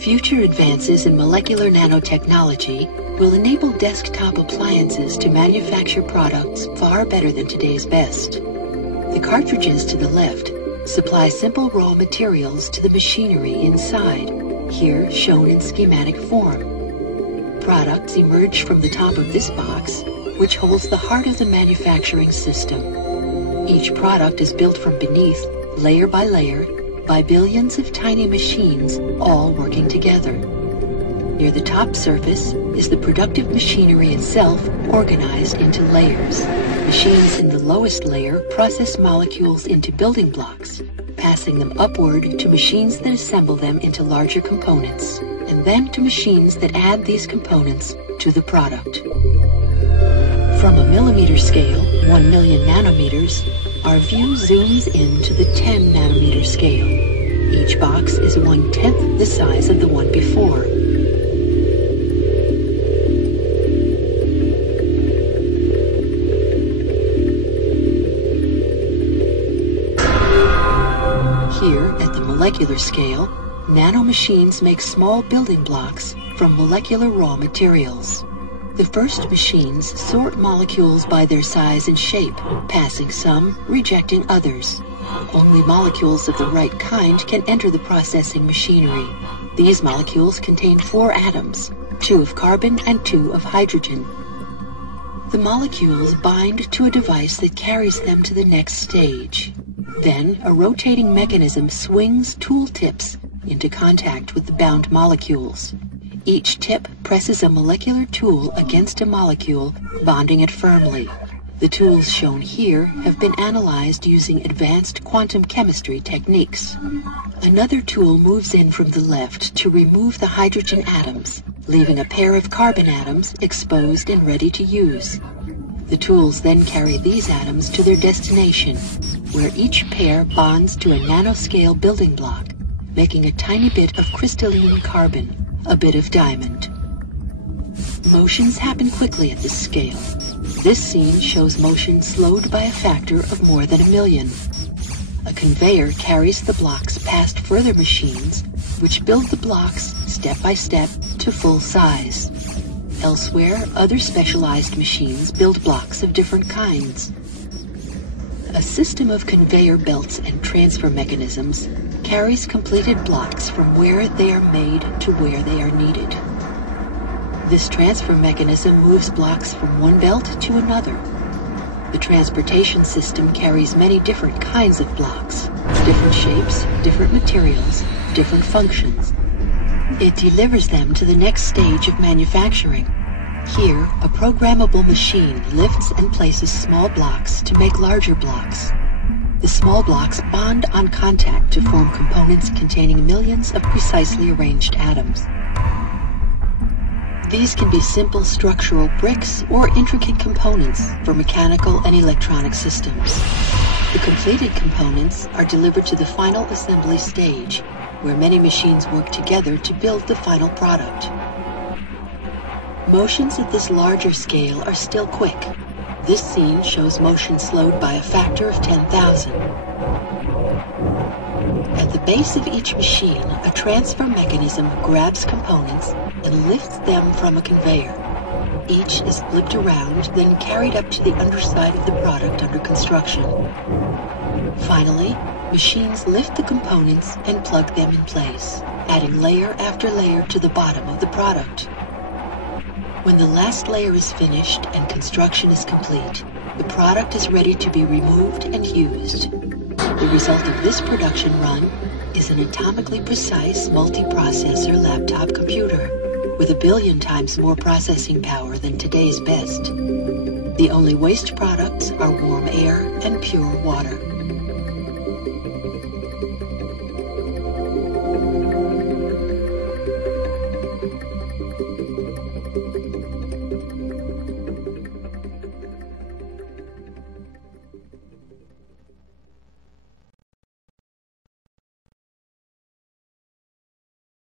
Future advances in molecular nanotechnology will enable desktop appliances to manufacture products far better than today's best. The cartridges to the left supply simple raw materials to the machinery inside, here shown in schematic form. Products emerge from the top of this box, which holds the heart of the manufacturing system. Each product is built from beneath, layer by layer, by billions of tiny machines all working together. Near the top surface is the productive machinery itself organized into layers. Machines in the lowest layer process molecules into building blocks, passing them upward to machines that assemble them into larger components, and then to machines that add these components to the product. From a millimeter scale, 1 million nanometers, our view zooms in to the 10 nanometer scale. Each box is 1/10 the size of the one before. Here, at the molecular scale, nanomachines make small building blocks from molecular raw materials. The first machines sort molecules by their size and shape, passing some, rejecting others. Only molecules of the right kind can enter the processing machinery. These molecules contain 4 atoms, 2 of carbon and 2 of hydrogen. The molecules bind to a device that carries them to the next stage. Then, a rotating mechanism swings tool tips into contact with the bound molecules. Each tip presses a molecular tool against a molecule, bonding it firmly. The tools shown here have been analyzed using advanced quantum chemistry techniques. Another tool moves in from the left to remove the hydrogen atoms, leaving a pair of carbon atoms exposed and ready to use. The tools then carry these atoms to their destination, where each pair bonds to a nanoscale building block, making a tiny bit of crystalline carbon, a bit of diamond. Motions happen quickly at this scale. This scene shows motion slowed by a factor of more than 1 million. A conveyor carries the blocks past further machines, which build the blocks step by step to full size. Elsewhere, other specialized machines build blocks of different kinds. A system of conveyor belts and transfer mechanisms carries completed blocks from where they are made to where they are needed. This transfer mechanism moves blocks from one belt to another. The transportation system carries many different kinds of blocks, different shapes, different materials, different functions. It delivers them to the next stage of manufacturing. Here, a programmable machine lifts and places small blocks to make larger blocks. The small blocks bond on contact to form components containing millions of precisely arranged atoms. These can be simple structural bricks or intricate components for mechanical and electronic systems. The completed components are delivered to the final assembly stage, where many machines work together to build the final product. Motions at this larger scale are still quick. This scene shows motion slowed by a factor of 10,000. At the base of each machine, a transfer mechanism grabs components and lifts them from a conveyor. Each is flipped around, then carried up to the underside of the product under construction. Finally, machines lift the components and plug them in place, adding layer after layer to the bottom of the product. When the last layer is finished and construction is complete, the product is ready to be removed and used. The result of this production run is an atomically precise multiprocessor laptop computer with 1 billion times more processing power than today's best. The only waste products are warm air and pure water.